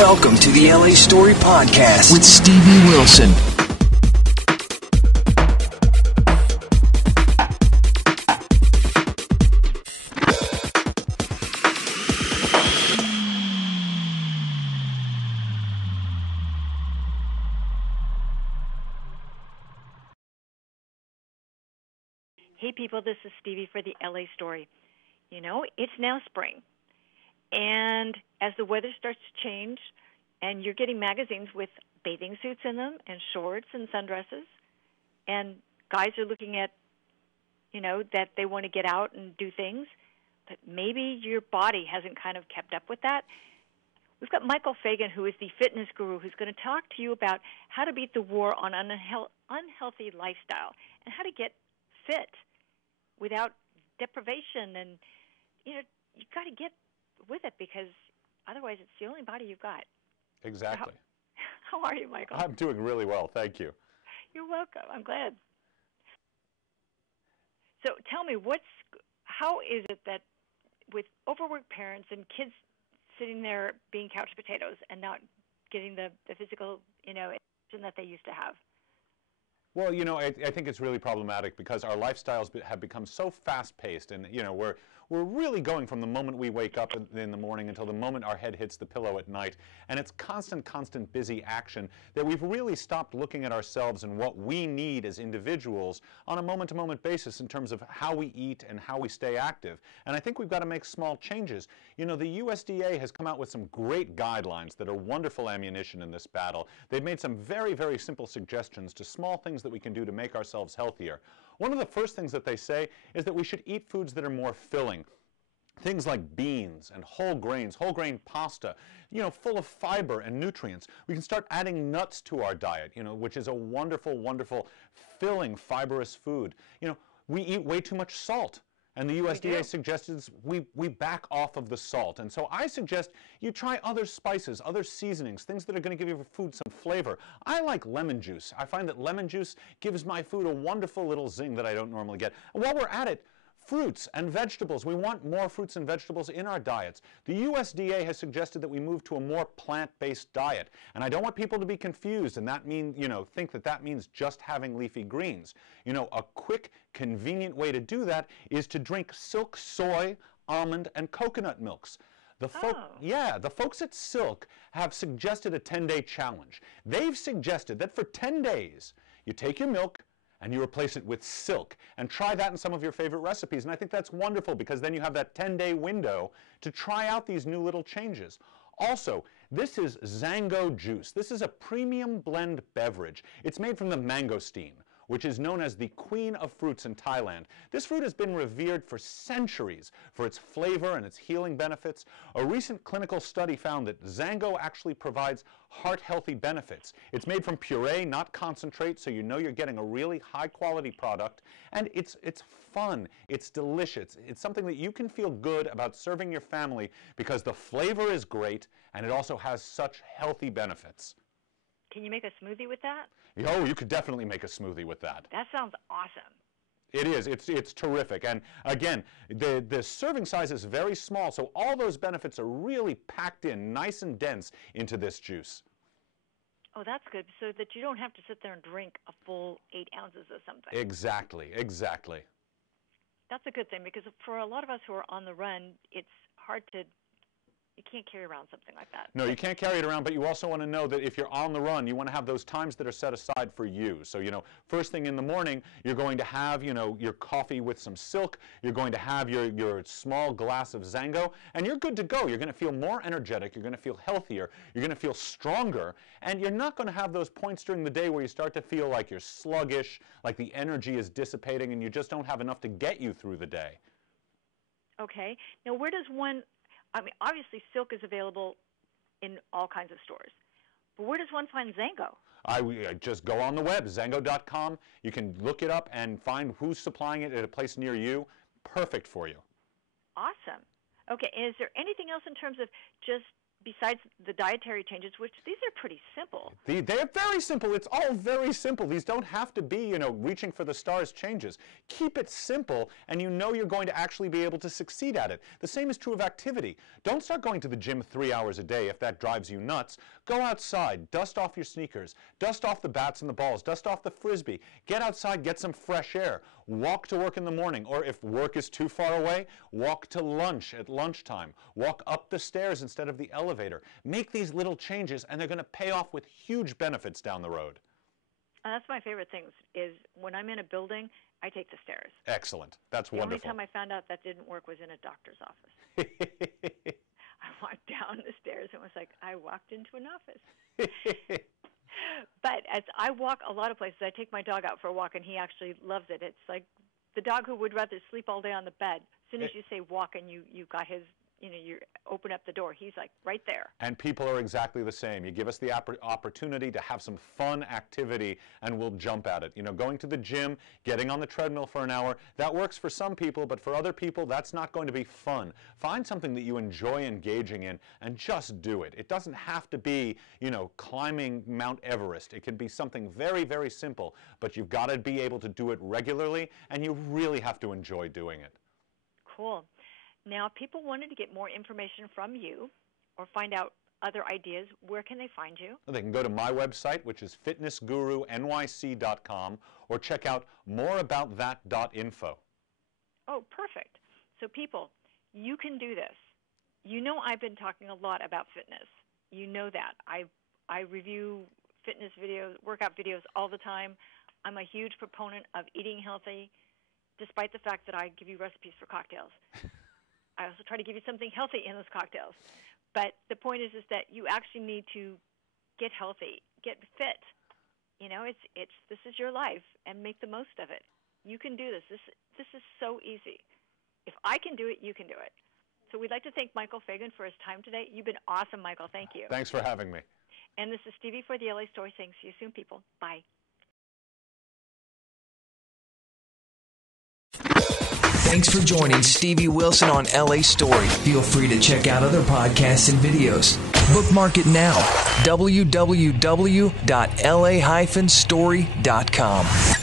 Welcome to the LA Story Podcast with Stevie Wilson. Hey people, this is Stevie for the LA Story. You know, it's now spring, and as the weather starts to change, and you're getting magazines with bathing suits in them, and shorts and sundresses, and guys are looking at, you know, that they want to get out and do things, but maybe your body hasn't kind of kept up with that. We've got Michael Feigin, who is the fitness guru, who's going to talk to you about how to beat the war on unhealthy lifestyle and how to get fit without deprivation. And, you know, you've got to get with it because otherwise it's the only body you've got. Exactly. How are you, Michael? I'm doing really well, thank you. You're welcome. I'm glad. So tell me, how is it that with overworked parents and kids sitting there being couch potatoes and not getting the physical, you know, attention that they used to have? Well, you know, I think it's really problematic because our lifestyles have become so fast-paced, and you know, we're really going from the moment we wake up in the morning until the moment our head hits the pillow at night, and it's constant busy action that we've really stopped looking at ourselves and what we need as individuals on a moment-to-moment basis in terms of how we eat and how we stay active. And I think we've got to make small changes. You know, the USDA has come out with some great guidelines that are wonderful ammunition in this battle. They've made some very simple suggestions to small things that we can do to make ourselves healthier. One of the first things that they say is that we should eat foods that are more filling. Things like beans and whole grains, whole grain pasta, you know, full of fiber and nutrients. We can start adding nuts to our diet, you know, which is a wonderful, filling, fibrous food. You know, we eat way too much salt. And the USDA suggests we back off of the salt. And so I suggest you try other spices, other seasonings, things that are going to give your food some flavor. I like lemon juice. I find that lemon juice gives my food a wonderful little zing that I don't normally get. And while we're at it, fruits and vegetables. We want more fruits and vegetables in our diets. The USDA has suggested that we move to a more plant-based diet. And I don't want people to be confused and think that means just having leafy greens. You know, a quick, convenient way to do that is to drink Silk soy, almond, and coconut milks. The folks at Silk have suggested a 10-day challenge. They've suggested that for 10 days, you take your milk, and you replace it with Silk, and try that in some of your favorite recipes. And I think that's wonderful because then you have that 10-day window to try out these new little changes. Also, this is Zango juice. This is a premium blend beverage. It's made from the mangosteen, which is known as the queen of fruits in Thailand. This fruit has been revered for centuries for its flavor and its healing benefits. A recent clinical study found that Zango actually provides heart-healthy benefits. It's made from puree, not concentrate, so you know you're getting a really high-quality product. And it's fun, it's delicious. It's something that you can feel good about serving your family because the flavor is great and it also has such healthy benefits. Can you make a smoothie with that? Oh, you could definitely make a smoothie with that. That sounds awesome. It is. It's terrific. And again, the serving size is very small, so all those benefits are really packed in nice and dense into this juice. Oh, that's good, so that you don't have to sit there and drink a full 8 ounces of something. Exactly. That's a good thing because for a lot of us who are on the run, it's hard to... You can't carry around something like that. No, you can't carry it around, but you also want to know that if you're on the run, you want to have those times that are set aside for you. So, you know, first thing in the morning, you're going to have, you know, your coffee with some Silk. You're going to have your small glass of Zango, and you're good to go. You're going to feel more energetic. You're going to feel healthier. You're going to feel stronger, and you're not going to have those points during the day where you start to feel like you're sluggish, like the energy is dissipating, and you just don't have enough to get you through the day. Okay. Now, where does one... I mean, obviously, Silk is available in all kinds of stores. But where does one find Zango? I just go on the web, Zango.com. You can look it up and find who's supplying it at a place near you. Perfect for you. Awesome. Okay, and is there anything else in terms of just besides the dietary changes, which these are pretty simple. They're very simple. It's all very simple. These don't have to be, reaching for the stars changes. Keep it simple, and you're going to actually be able to succeed at it. The same is true of activity. Don't start going to the gym 3 hours a day if that drives you nuts. Go outside, dust off your sneakers, dust off the bats and the balls, dust off the Frisbee. Get outside, get some fresh air. Walk to work in the morning, or if work is too far away, walk to lunch at lunchtime. Walk up the stairs instead of the elevator. Make these little changes, and they're going to pay off with huge benefits down the road. That's my favorite things is when I'm in a building, I take the stairs. Excellent. That's wonderful. The only time I found out that didn't work was in a doctor's office. I walked down the stairs and was like, I walked into an office. But as I walk a lot of places, I take my dog out for a walk, and he actually loves it. It's like the dog who would rather sleep all day on the bed. As soon as you say walk and you got his, you open up the door, he's like right there. And people are exactly the same. You give us the opportunity to have some fun activity, and we'll jump at it. Going to the gym, getting on the treadmill for an hour, that works for some people, but for other people, that's not going to be fun. Find something that you enjoy engaging in and just do it. It doesn't have to be, climbing Mount Everest. It can be something very, very simple, but you've got to be able to do it regularly, and you really have to enjoy doing it. Cool. Now, if people wanted to get more information from you or find out other ideas, where can they find you? They can go to my website, which is fitnessgurunyc.com, or check out moreaboutthat.info. Oh, perfect. So people, you can do this. I've been talking a lot about fitness. You know that. I review fitness videos, workout videos all the time. I'm a huge proponent of eating healthy, despite the fact that I give you recipes for cocktails. I also try to give you something healthy in those cocktails. But the point is that you actually need to get healthy, get fit. This is your life, and make the most of it. You can do this. This is so easy. If I can do it, you can do it. So we'd like to thank Michael Feigin for his time today. You've been awesome, Michael. Thank you. Thanks for having me. And this is Stevie for the LA Story saying see you soon, people. Bye. Thanks for joining Stevie Wilson on LA Story. Feel free to check out other podcasts and videos. Bookmark it now. www.la-story.com.